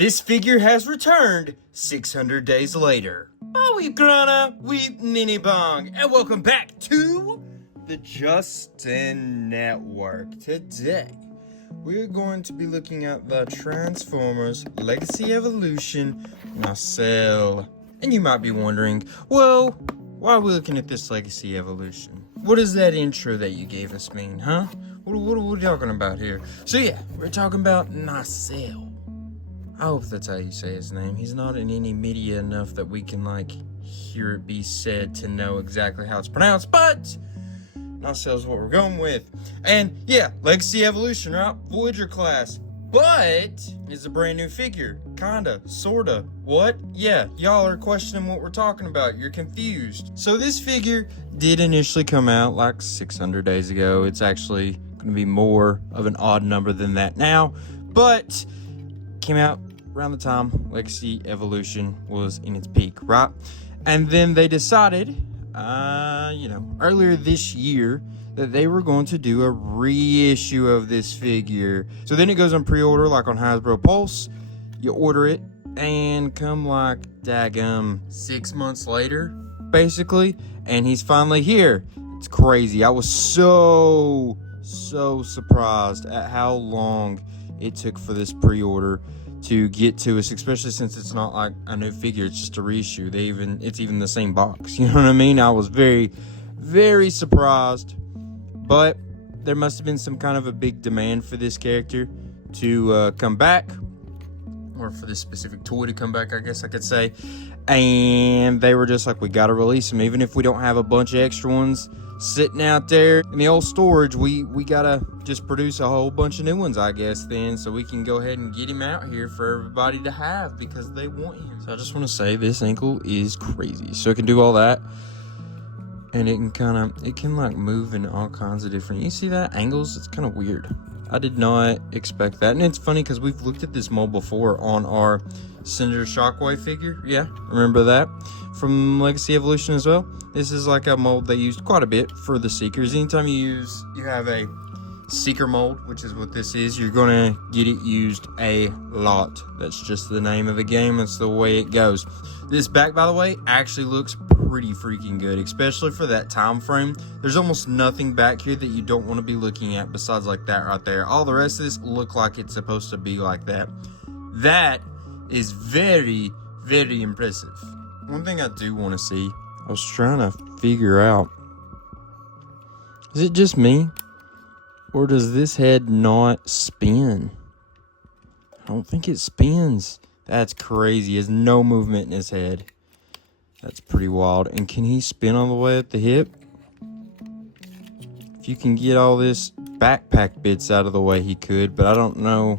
This figure has returned 600 days later. Oh, we grana, we mini bong, and welcome back to the Justin Network. Today, we're going to be looking at the Transformers Legacy Evolution Nacelle. And you might be wondering, well, why are we looking at this Legacy Evolution? What does that intro that you gave us mean, huh? What are we talking about here? So yeah, we're talking about Nacelle. I hope that's how you say his name. He's not in any media enough that we can, hear it be said to know exactly how it's pronounced, but Nacelle's what we're going with. And, yeah, Legacy Evolution, right? Voyager class. But it's a brand new figure. Kinda. Sorta. What? Yeah, y'all are questioning what we're talking about. You're confused. So this figure did initially come out 600 days ago. It's actually going to be more of an odd number than that now. But came out around the time Legacy Evolution was in its peak, right? And then they decided, earlier this year that they were going to do a reissue of this figure. So then it goes on pre-order on Hasbro Pulse. You order it and come daggum 6 months later, basically, and he's finally here. It's crazy. I was so surprised at how long it took for this pre-order to get to us, especially since it's not like a new figure, it's just a reissue. It's even the same box, you know what I mean? I was very, very surprised, but there must have been some kind of a big demand for this character to come back, or for this specific toy to come back, I guess I could say. And they were just like, we gotta release him, even if we don't have a bunch of extra ones sitting out there in the old storage. We gotta just produce a whole bunch of new ones, I guess, then, so we can go ahead and get him out here for everybody to have because they want him. So I just want to say this ankle is crazy. So it can do all that, and it can move in all kinds of different, you see that angles? It's kind of weird. I did not expect that. And it's funny because we've looked at this mold before on our Cinder Shockwave figure. Yeah, remember that from Legacy Evolution as well. This is a mold they used quite a bit for the Seekers. Anytime you have a Seeker mold, which is what this is, you're gonna get it used a lot. That's just the name of the game. That's the way it goes. This back, by the way, actually looks pretty freaking good, especially for that time frame. There's almost nothing back here that you don't want to be looking at besides that right there. All the rest of this look like it's supposed to be like that. That is very, very impressive. One thing I do want to see, I was trying to figure out, is it just me, or does this head not spin? I don't think it spins. That's crazy. He has no movement in his head. That's pretty wild. And can he spin all the way up the hip? If you can get all this backpack bits out of the way, he could, but I don't know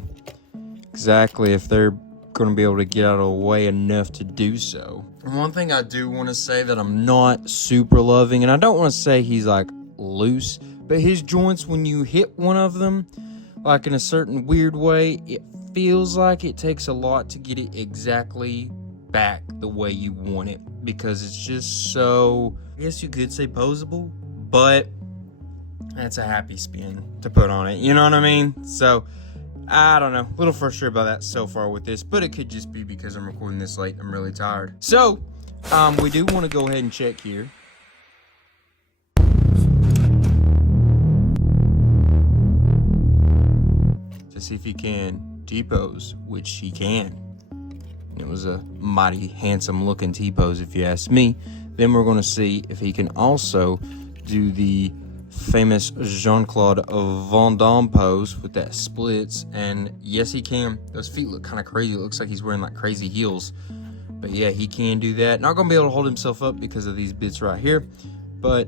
exactly if they're going to be able to get out of the way enough to do so. And one thing I do want to say that I'm not super loving, and I don't want to say he's loose, but his joints, when you hit one of them in a certain weird way, it feels like it takes a lot to get it exactly back the way you want it, because it's just so, I guess you could say posable, but that's a happy spin to put on it, you know what I mean? So I don't know, a little frustrated by that so far with this, but it could just be because I'm recording this late. I'm really tired. So we do want to go ahead and check here. To see if he can T-pose, which he can. It was a mighty handsome looking T-pose if you ask me. Then we're going to see if he can also do the famous Jean-Claude Van Damme pose with that splits, and yes, he can. Those feet look kind of crazy. It looks like he's wearing crazy heels, but yeah, he can do that. Not gonna be able to hold himself up because of these bits right here, but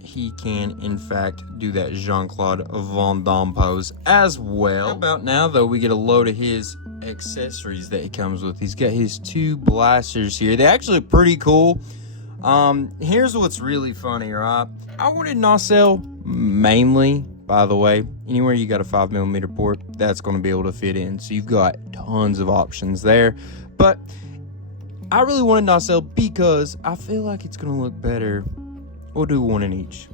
he can in fact do that Jean-Claude Van Damme pose as well. How about now though, we get a load of his accessories that he comes with. He's got his two blasters here. They're actually pretty cool. Here's what's really funny, right? I wanted Nacelle mainly, by the way, anywhere you got a 5mm port, that's going to be able to fit in. So you've got tons of options there. But I really wanted Nacelle because I feel like it's going to look better. We'll do one in each.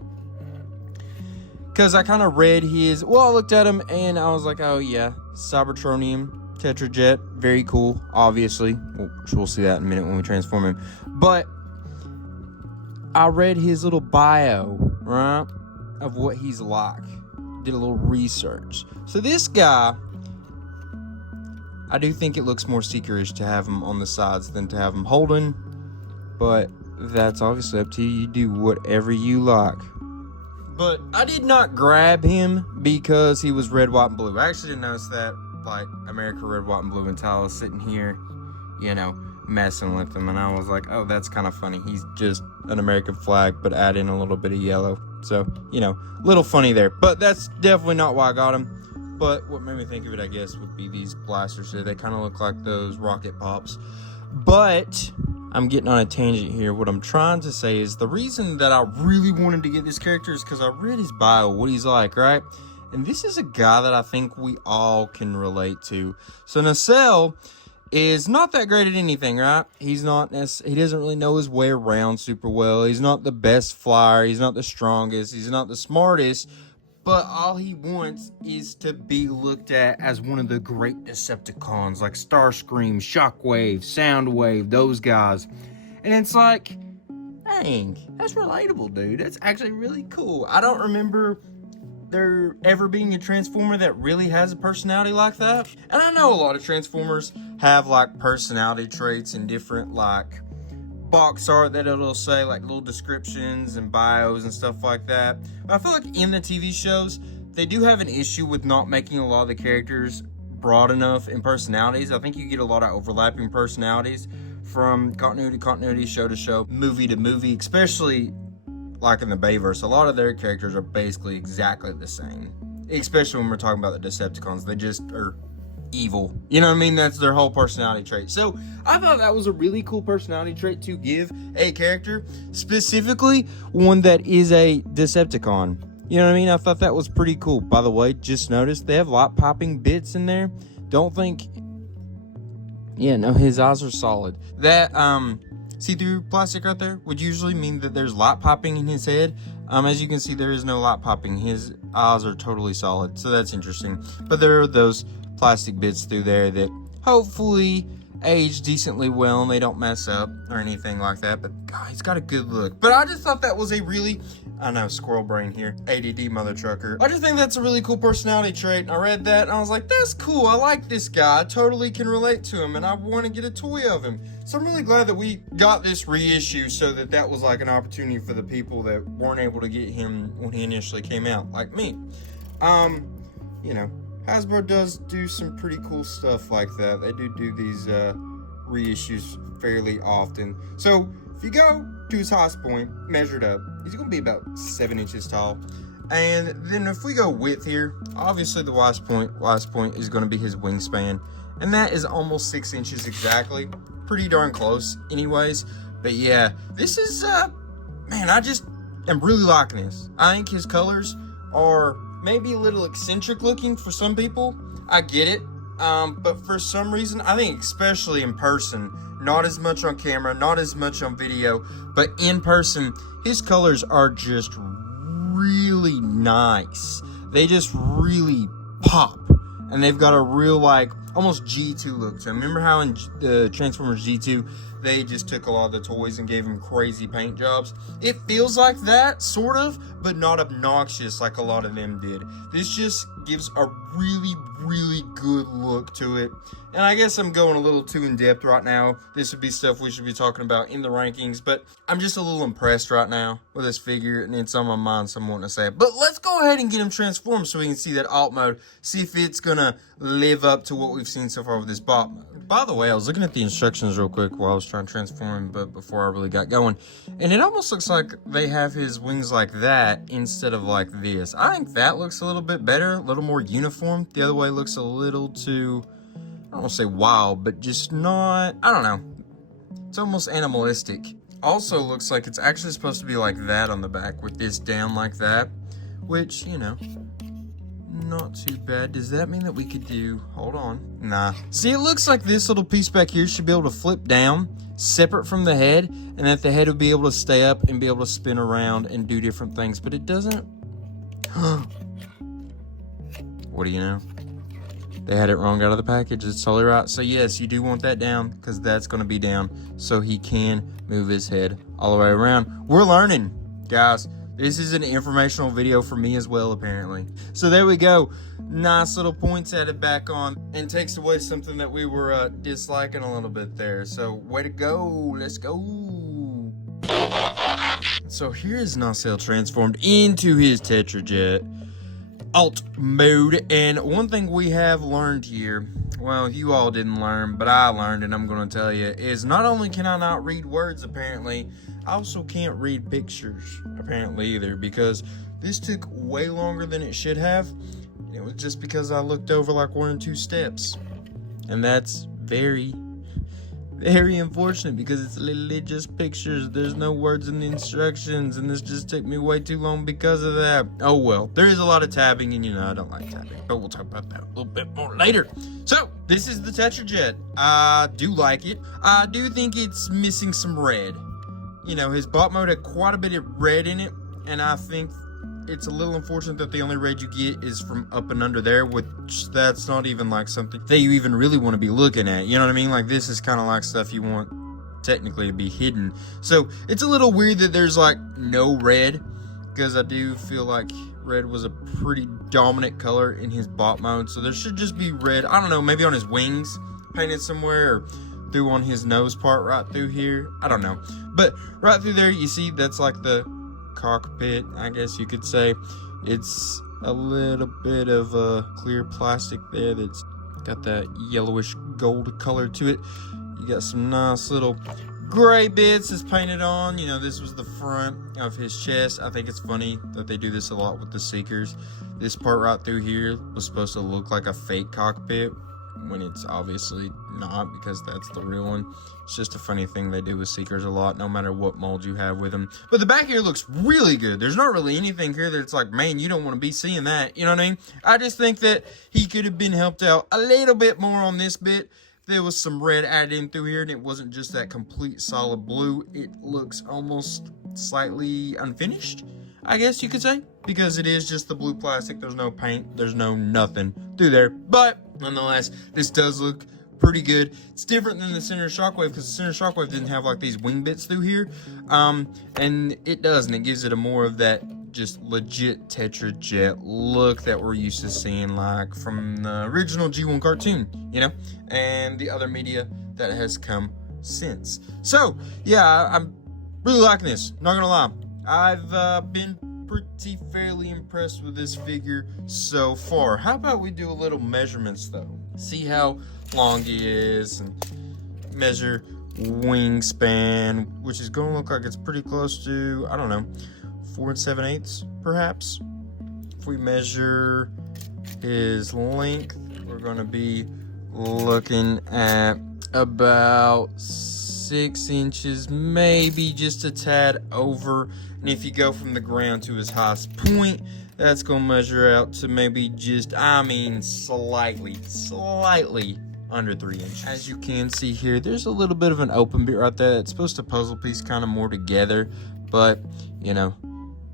Because I kind of read his, I looked at him and I was like, oh yeah, Cybertronium. Tetrajet, very cool, obviously. We'll see that in a minute when we transform him. But I read his little bio, right, of what he's like. Did a little research. So this guy, I do think it looks more seekerish to have him on the sides than to have him holding. But that's obviously up to you. You do whatever you like. But I did not grab him because he was red, white, and blue. I actually didn't notice that. Like, America red, white, and blue, and Tyler sitting here, you know, messing with him. And I was like, oh, that's kind of funny. He's just an American flag, but add in a little bit of yellow. So, you know, a little funny there. But that's definitely not why I got him. But what made me think of it, I guess, would be these blasters here. They kind of look like those rocket pops. But I'm getting on a tangent here. What I'm trying to say is the reason that I really wanted to get this character is because I read his bio, what he's like, right? And this is a guy that I think we all can relate to. So Nacelle is not that great at anything, right? He doesn't really know his way around super well. He's not the best flyer. He's not the strongest. He's not the smartest. But all he wants is to be looked at as one of the great Decepticons, like Starscream, Shockwave, Soundwave, those guys. And it's like, dang, that's relatable, dude. That's actually really cool. I don't remember there ever being a Transformer that really has a personality like that. And I know a lot of Transformers have like personality traits and different like box art that it'll say like little descriptions and bios and stuff like that. But I feel like in the TV shows, they do have an issue with not making a lot of the characters broad enough in personalities. I think you get a lot of overlapping personalities from continuity to continuity, show to show, movie to movie, especially like in the Bayverse. A lot of their characters are basically exactly the same, especially when we're talking about the Decepticons. They just are evil. You know what I mean? That's their whole personality trait. So I thought that was a really cool personality trait to give a character, specifically one that is a Decepticon. You know what I mean? I thought that was pretty cool. By the way, just noticed they have light popping bits in there. Don't think... Yeah, no, his eyes are solid. That see-through plastic right there would usually mean that there's light popping in his head. As you can see, there is no light popping. His eyes are totally solid, so that's interesting. But there are those plastic bits through there that hopefully age decently well and they don't mess up or anything like that. But God, he's got a good look. But I just thought that was a really, I know, squirrel brain here, ADD mother trucker. I just think that's a really cool personality trait. And I read that and I was like, that's cool. I like this guy. I totally can relate to him and I want to get a toy of him. So I'm really glad that we got this reissue so that was like an opportunity for the people that weren't able to get him when he initially came out, like me. You know, Hasbro does do some pretty cool stuff like that. They do these reissues fairly often. So if you go to his highest point, measured up, he's going to be about 7 inches tall. And then if we go width here, obviously the last point is going to be his wingspan. And that is almost 6 inches exactly. Pretty darn close anyways. But yeah, this is, man, I just am really liking this. I think his colors are maybe a little eccentric looking for some people. I get it. But for some reason, I think especially in person, not as much on camera, not as much on video, but in person, his colors are just really nice. They just really pop. And they've got a real, like, almost G2 look to them. Remember how in Transformers G2, they just took a lot of the toys and gave them crazy paint jobs? It feels like that, sort of, but not obnoxious like a lot of them did. This just gives a really, really good look to it. And I guess I'm going a little too in-depth right now. This would be stuff we should be talking about in the rankings, but I'm just a little impressed right now with this figure, and it's on my mind, so I'm wanting to say it. But let's go ahead and get him transformed so we can see that alt mode, see if it's gonna live up to what we've seen so far with this bot mode. By the way, I was looking at the instructions real quick while I was trying to transform him, but before I really got going, and it almost looks like they have his wings like that instead of like this. I think that looks a little bit better, a little more uniform. The other way looks a little too, I don't want to say wild, but just not, I don't know. It's almost animalistic. Also looks like it's actually supposed to be like that on the back with this down like that, which, you know, not too bad. Does that mean that we could do, hold on, nah. See, it looks like this little piece back here should be able to flip down separate from the head, and that the head would be able to stay up and be able to spin around and do different things, but it doesn't. What do you know? they had it wrong out of the package. It's totally right. So yes, you do want that down because that's going to be down so he can move his head all the way around. We're learning, guys. This is an informational video for me as well, apparently. So there we go. Nice little points added back on and takes away something that we were disliking a little bit there. So way to go. Let's go. So here's Nacelle transformed into his Tetrajet alt mode. And one thing we have learned here, well, you all didn't learn, but I learned, and I'm going to tell you, is not only can I not read words, apparently, I also can't read pictures, apparently, either, because this took way longer than it should have. And it was just because I looked over like 1 or 2 steps. And that's very, very unfortunate because it's literally just pictures. There's no words in the instructions, and this just took me way too long because of that. Oh well, there is a lot of tabbing, and I don't like tabbing, but we'll talk about that a little bit more later. So, this is the Tetrajet. I do like it. I do think it's missing some red. His bot mode had quite a bit of red in it, and I think it's a little unfortunate that the only red you get is from up and under there, which that's not even like something that you even really want to be looking at. You know what I mean? Like, this is kind of like stuff you want technically to be hidden. So it's a little weird that there's like no red, because I do feel like red was a pretty dominant color in his bot mode. So there should just be red, I don't know, maybe on his wings painted somewhere, or through on his nose part right through here. I don't know. But right through there, you see that's like the cockpit, I guess you could say. It's a little bit of a clear plastic there that's got that yellowish gold color to it. You got some nice little gray bits that's painted on. This was the front of his chest. I think it's funny that they do this a lot with the Seekers. This part right through here was supposed to look like a fake cockpit, when it's obviously not, because that's the real one. It's just a funny thing they do with Seekers a lot, no matter what mold you have with them. But the back here looks really good. There's not really anything here that's like, man, you don't want to be seeing that. You know what I mean? I just think that he could have been helped out a little bit more on this bit. There was some red added in through here, and it wasn't just that complete solid blue. It looks almost slightly unfinished, I guess you could say, because it is just the blue plastic. There's no paint, there's no nothing through there. But nonetheless, this does look pretty good. It's different than the Center Shockwave, because the Center Shockwave didn't have like these wing bits through here, and it does, and it gives it a more of that just legit Tetrajet look that we're used to seeing, like from the original G1 cartoon, and the other media that has come since. So yeah, I'm really liking this, not gonna lie. I've been pretty fairly impressed with this figure so far. How about we do a little measurements though? See how long he is, and measure wingspan, which is going to look like it's pretty close to, I don't know, 4 7/8 perhaps. If we measure his length, we're going to be looking at about 6 inches, maybe just a tad over. And if you go from the ground to his highest point, that's going to measure out to maybe just, slightly under 3 inches. As you can see here, there's a little bit of an open bit right there. It's supposed to puzzle piece kind of more together, but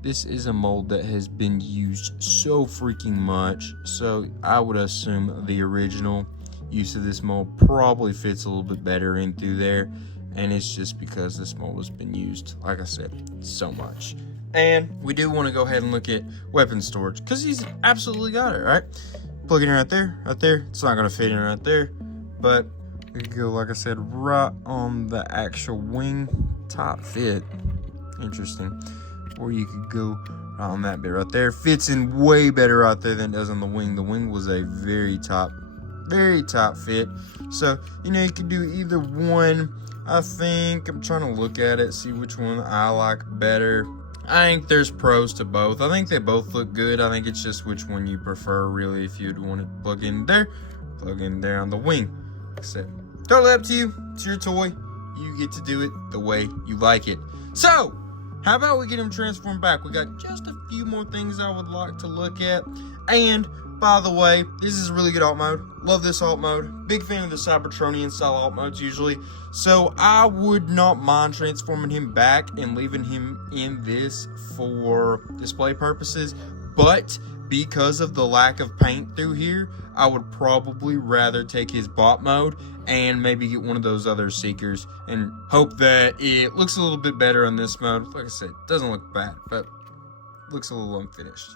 this is a mold that has been used so freaking much, so I would assume the original use of this mold probably fits a little bit better in through there, and it's just because this mold has been used, like I said, so much. And we do want to go ahead and look at weapon storage, because he's absolutely got it, right? Plug it in right there. It's not going to fit in right there, but we could go, like I said, right on the actual wing top fit. Interesting. Or you could go right on that bit right there. Fits in way better right there than it does on the wing. The wing was a very top fit. So, you could do either one. I think I'm trying to look at it, see which one I like better. I think there's pros to both. I think they both look good. I think it's just which one you prefer, really. If you'd want to plug in there on the wing. So, totally up to you. It's your toy. You get to do it the way you like it. So, how about we get him transformed back? We got just a few more things I would like to look at. And, by the way, this is a really good alt mode. Love this alt mode. Big fan of the Cybertronian style alt modes usually. So I would not mind transforming him back and leaving him in this for display purposes. But because of the lack of paint through here, I would probably rather take his bot mode and maybe get one of those other seekers and hope that it looks a little bit better on this mode. Like I said, it doesn't look bad, but looks a little unfinished.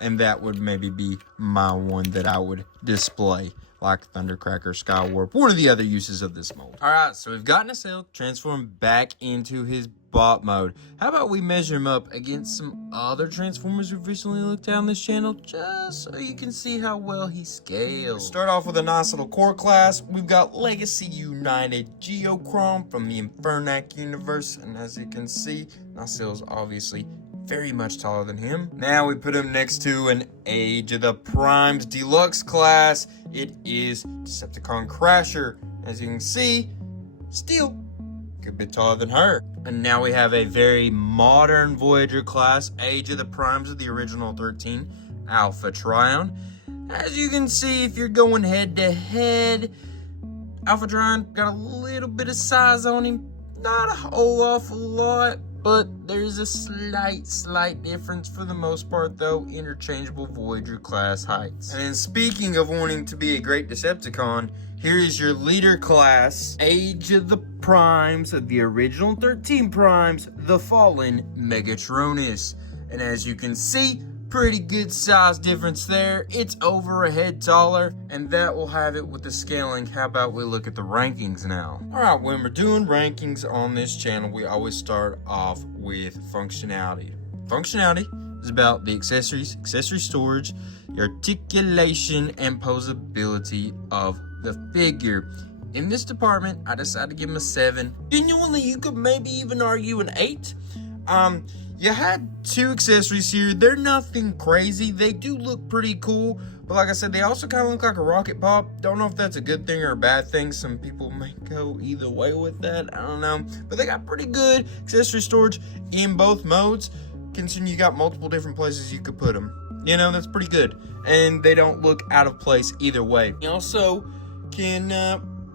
And that would maybe be my one that I would display, like Thundercracker, Skywarp, one of the other uses of this mold. Alright, so we've got Nacelle transformed back into his bot mode. How about we measure him up against some other Transformers we've recently looked at on this channel, just so you can see how well he scales. Start off with a nice little core class. We've got Legacy United Geochrome from the Infernac universe, and as you can see, Nacelle's obviously very much taller than him. Now we put him next to an Age of the Primes Deluxe class. It is Decepticon Crasher. As you can see, still a good bit taller than her. And now we have a very modern Voyager class, Age of the Primes of the original 13, Alpha Trion. As you can see, if you're going head to head, Alpha Trion got a little bit of size on him. Not a whole awful lot, but there's a slight difference. For the most part, though, interchangeable Voyager class heights. And speaking of wanting to be a great Decepticon, here is your leader class, Age of the Primes of the original 13 Primes, the Fallen Megatronus. And as you can see, pretty good size difference there. It's over a head taller, and that will have it with the scaling. How about we look at the rankings now? Alright, when we're doing rankings on this channel, we always start off with functionality. Functionality is about the accessories, accessory storage, the articulation, and posability of the figure. In this department, I decided to give him a 7. Genuinely, you could maybe even argue an 8. You had 2 accessories here. They're nothing crazy. They do look pretty cool, but like I said, they also kind of look like a rocket pop. Don't know if that's a good thing or a bad thing. Some people may go either way with that. I don't know, but they got pretty good accessory storage in both modes. Considering you got multiple different places you could put them. You know, that's pretty good, and they don't look out of place either way. You also can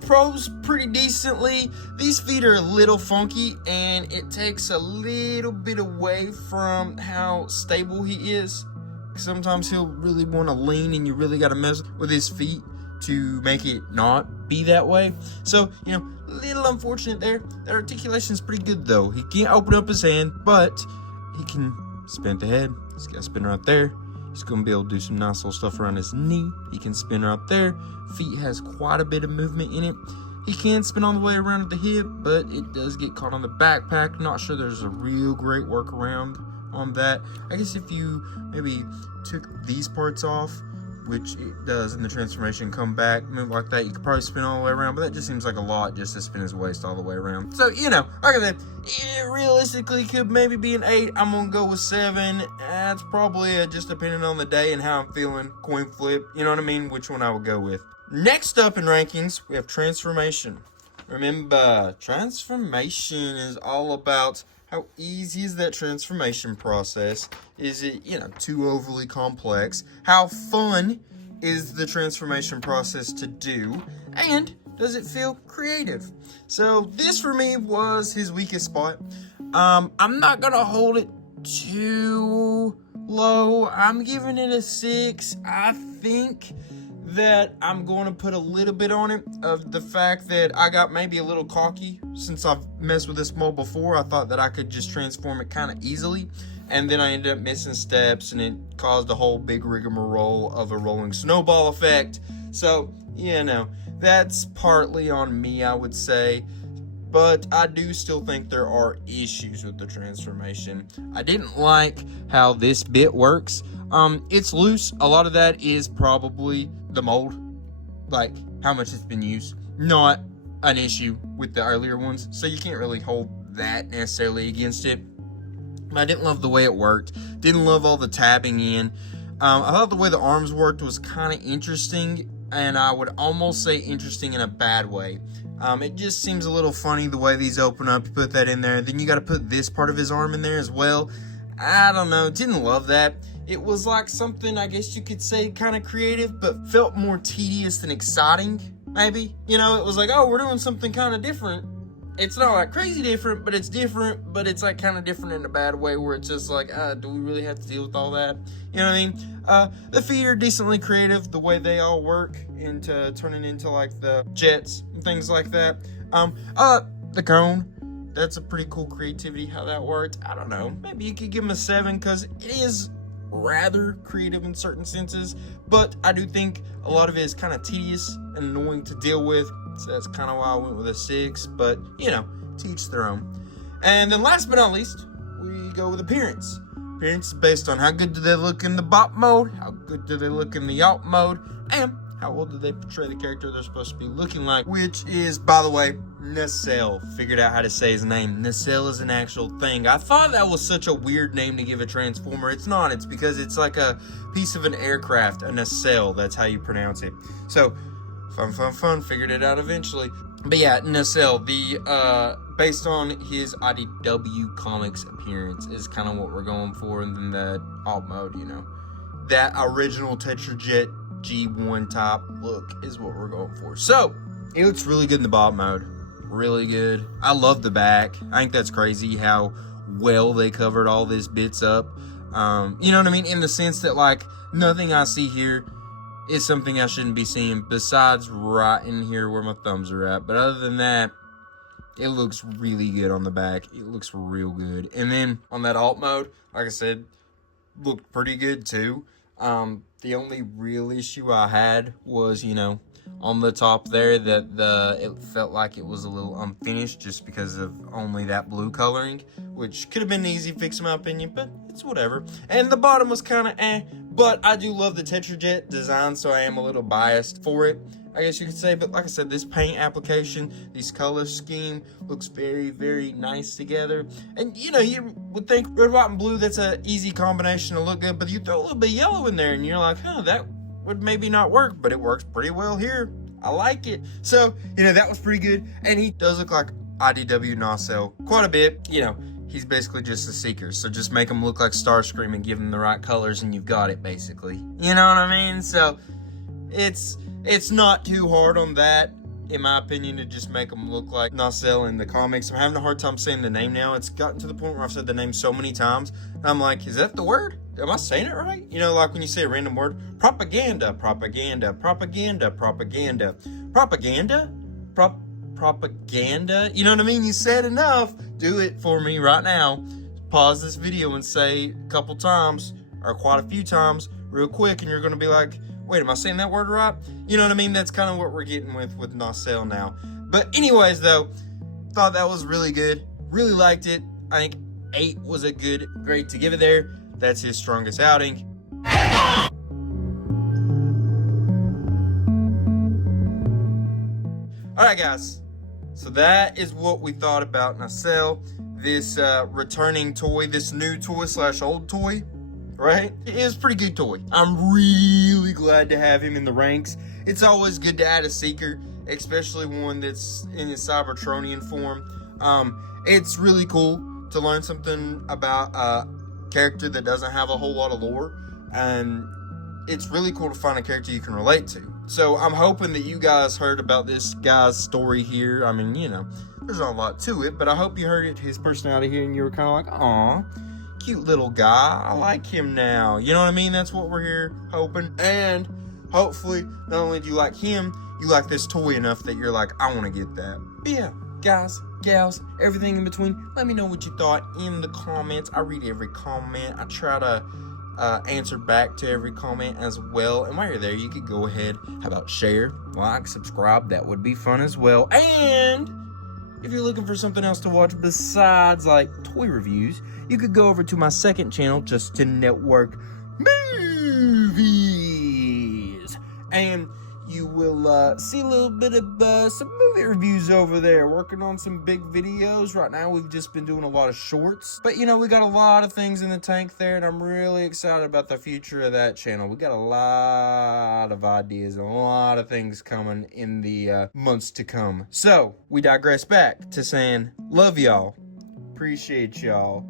pose pretty decently. These feet are a little funky, and it takes a little bit away from how stable he is. Sometimes he'll really want to lean, and you really got to mess with his feet to make it not be that way. So, you know, a little unfortunate there. That articulation is pretty good, though. He can't open up his hand, but he can spin the head. He's got a spin right there. He's going to be able to do some nice little stuff around his knee. He can spin right there. Feet has quite a bit of movement in it. He can spin all the way around at the hip, but it does get caught on the backpack. Not sure there's a real great workaround on that. I guess if you maybe took these parts off, which it does in the transformation, come back, move like that, you could probably spin all the way around, but that just seems like a lot just to spin his waist all the way around. So, you know, like I said, it realistically could maybe be an 8. I'm gonna go with 7. That's probably just depending on the day and how I'm feeling. Coin flip, you know what I mean, which one I would go with. Next up in rankings, we have transformation. Remember, transformation is all about how easy is that transformation process? Is it, you know, too overly complex? How fun is the transformation process to do? And does it feel creative? So this for me was his weakest spot. I'm not gonna hold it too low. I'm giving it a 6. I think that I'm going to put a little bit on it of the fact that I got maybe a little cocky since I've messed with this mold before. I thought that I could just transform it kind of easily, and then I ended up missing steps, and it caused a whole big rigmarole of a rolling snowball effect. So, you know, that's partly on me, I would say. But I do still think there are issues with the transformation. I didn't like how this bit works. It's loose. A lot of that is probably the mold, like how much it's been used. Not an issue with the earlier ones, so you can't really hold that necessarily against it. I didn't love the way it worked. Didn't love all the tabbing in. I thought the way the arms worked was kind of interesting, and I would almost say interesting in a bad way. It just seems a little funny the way these open up. You put that in there, then you got to put this part of his arm in there as well. I don't know, didn't love that. It was like something, I guess you could say, kind of creative, but felt more tedious than exciting, maybe. You know, it was like, oh, we're doing something kind of different. it's not like crazy different, but it's different, but it's like kind of different in a bad way where it's just like, do we really have to deal with all that? You know what I mean? The feet are decently creative, the way they all work into turning into like the jets and things like that. The cone, that's a pretty cool creativity how that worked. I don't know, maybe you could give them a 7 because it is rather creative in certain senses, but I do think a lot of it is kind of tedious and annoying to deal with, so that's kind of why I went with a 6, but you know, to each their own. And then last but not least, we go with appearance. Appearance is based on how good do they look in the bot mode, how good do they look in the alt mode, and how well do they portray the character they're supposed to be looking like, which is, by the way, Nacelle. Figured out how to say his name. Nacelle is an actual thing. I thought that was such a weird name to give a transformer. It's not. It's because it's like a piece of an aircraft, a nacelle. That's how you pronounce it. So, fun. Figured it out eventually. But yeah, Nacelle, based on his IDW comics appearance is kind of what we're going for. And then the alt mode, you know, that original Tetrajet G1 top look is what we're going for. So, it looks really good in the bot mode. Really good. I love the back. I think that's crazy how well they covered all these bits up. You know what I mean? In the sense that, like, nothing I see here is something I shouldn't be seeing besides right in here where my thumbs are at. But other than that, it looks really good on the back. It looks real good. And then on that alt mode, like I said, looked pretty good too. The only real issue I had was, you know, on the top there that it felt like it was a little unfinished just because of only that blue coloring, which could have been an easy fix in my opinion, but it's whatever. And the bottom was kind of but I do love the Tetrajet design, so I am a little biased for it, I guess you could say. But like I said, this paint application, this color scheme looks very, very nice together. And you know, you would think red, white, and blue, that's an easy combination to look good, but you throw a little bit of yellow in there and you're like, that would maybe not work, but it works pretty well here. I like it. So, you know, that was pretty good. And he does look like IDW Nacelle quite a bit. You know, he's basically just a seeker. So just make him look like Starscream and give him the right colors and you've got it, basically. You know what I mean? So it's not too hard on that, in my opinion, to just make him look like Nacelle in the comics. I'm having a hard time saying the name now. It's gotten to the point where I've said the name so many times. I'm like, is that the word? Am I saying it right? You know, like when you say a random word, propaganda. Propaganda. You know what I mean? You said enough. Do it for me right now. Pause this video and say a couple times, or quite a few times, real quick, and you're going to be like, wait, am I saying that word right? You know what I mean? That's kind of what we're getting with Nacelle now. But anyways, though, thought that was really good. Really liked it. I think 8 was a good grade to give it there. That's his strongest outing. Alright, guys. So that is what we thought about Nacelle. This returning toy, this new toy / old toy, right? It is a pretty good toy. I'm really glad to have him in the ranks. It's always good to add a seeker, especially one that's in his Cybertronian form. It's really cool to learn something about a character that doesn't have a whole lot of lore, and it's really cool to find a character you can relate to. So I'm hoping that you guys heard about this guy's story here. I mean, you know, there's not a lot to it, but I hope you heard it, his personality here, and you were kind of like, aw, cute little guy. I like him now. You know what I mean? That's what we're here hoping. And hopefully, not only do you like him, you like this toy enough that you're like, I want to get that. But yeah, guys, gals, everything in between, let me know what you thought in the comments. I read every comment. I try to answer back to every comment as well. And while you're there, you could go ahead, how about share, like, subscribe? That would be fun as well. And if you're looking for something else to watch besides like toy reviews, you could go over to my second channel, Justin Network Movies, and you will see a little bit of some movie reviews over there. Working on some big videos right now. We've just been doing a lot of shorts, but you know, we got a lot of things in the tank there, and I'm really excited about the future of that channel. We got a lot of ideas and a lot of things coming in the months to come. So we digress back to saying love y'all, appreciate y'all.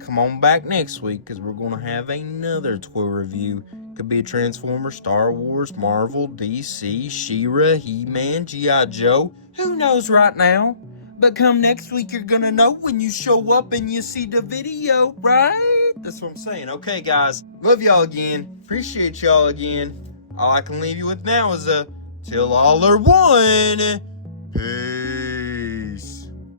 Come on back next week, because we're gonna have another toy review. Could be a Transformer, Star Wars, Marvel, DC, She-Ra, He-Man, G.I. Joe. Who knows right now? But come next week, you're gonna know when you show up and you see the video, right? That's what I'm saying. Okay, guys. Love y'all again. Appreciate y'all again. All I can leave you with now is a till all are one. Peace.